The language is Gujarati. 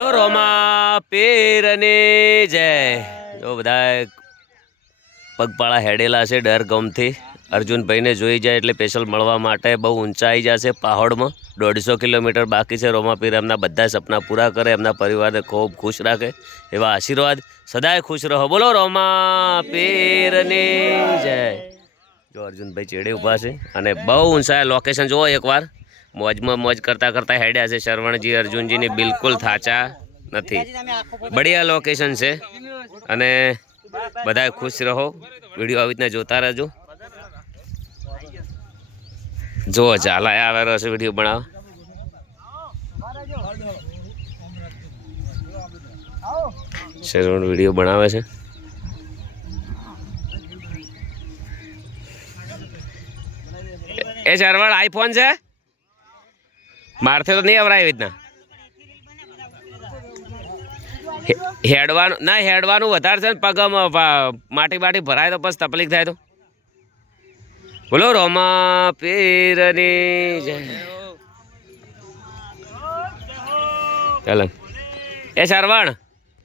રોમા પીરની જય. જો બધા પગપાળા હેડેલા છે ડર ગમથી. અર્જુનભાઈને જોઈ જાય એટલે સ્પેશિયલ મળવા માટે બહુ ઊંચાઈ જશે પહાડમાં. 150 કિલોમીટર બાકી છે. રોમા પીર એમના બધા સપના પૂરા કરે, એમના પરિવારને ખૂબ ખુશ રાખે એવા આશીર્વાદ. સદાય ખુશ રહો. બોલો રોમા પીરની જય. જો અર્જુનભાઈ ચેડે ઊભા છે અને બહુ ઊંચા લોકેશન જુઓ એકવાર. મોજમાં મોજ કરતા કરતા હેડ્યા છે શરવણજી અર્જુનજીની, બિલકુલ થાચા નથી. બઢિયા લોકેશન છે અને બધા ખુશ રહો. વિડીયો આવી રીતના જોતા રહેજો. જો ચાલા આવેલો છે વિડીયો બનાવ. શરવણ વિડીયો બનાવે છે. એ શરવણ આઈફોન છે મારથી તો નહીં અવરાય એવી રીતના. હેડવાનું ના, હેડવાનું વધારે છે ને પગમાં માટી બાટી ભરાય તો પછી તકલીફ થાય તો. બોલો રોમા પીરની જય. ચાલો એ શરવણ